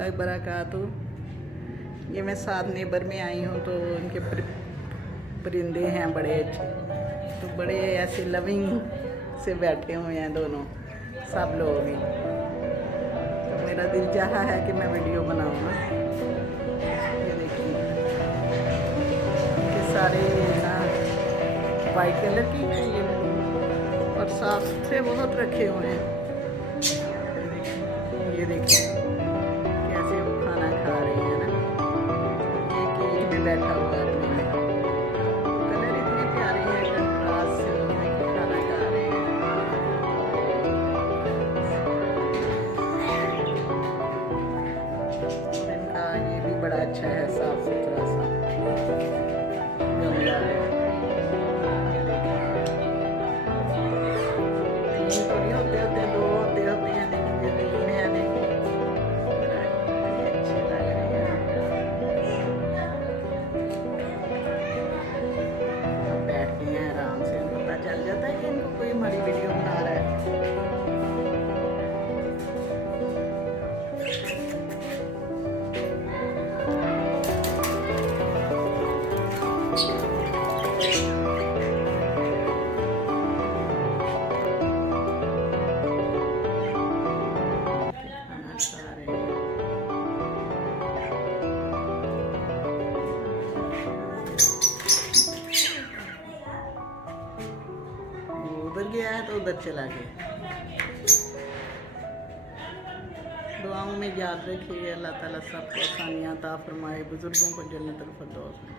वरहमतुल्लाहि वबरकातुहू। ये मैं साथ नेबर में आई हूँ तो इनके परिंदे हैं बड़े अच्छे, तो बड़े ऐसे लविंग से बैठे हुए हैं दोनों सब लोग ही। तो मेरा दिल चाहा है कि मैं वीडियो बनाऊँ ना। ये देखिए इनके सारे ना वाइट कलर की ये ब्लू और साफ सुथरे बहुत रखे हुए हैं। ये देखिए कैसे वो खाना खा रहे हैं ना। ये केज में बैठा हुआ है अपने में। कलर इतने प्यारे हैं, कंट्रास्ट से खाना खा रहे हैं। और इनका ये भी बड़ा अच्छा है, साफ सुथरा सा गमला है। ये देखिए तीन तो नहीं होते, दो होते हैं, लेकिन ये तीन है। देखिए बड़े अच्छे लग रहे हैं। बैठते हैं आराम से, पता चल जाता है कि इनको कोई हमारी वीडियो बना रहा है। खाना खा रहे हैं। उधर गया है तो उधर चला गया। दुआओं में याद रखिए, अल्लाह ताला सबको आसानियाँ अता फरमाए, बुजुर्गों को जन्नतुल फिरदौस में।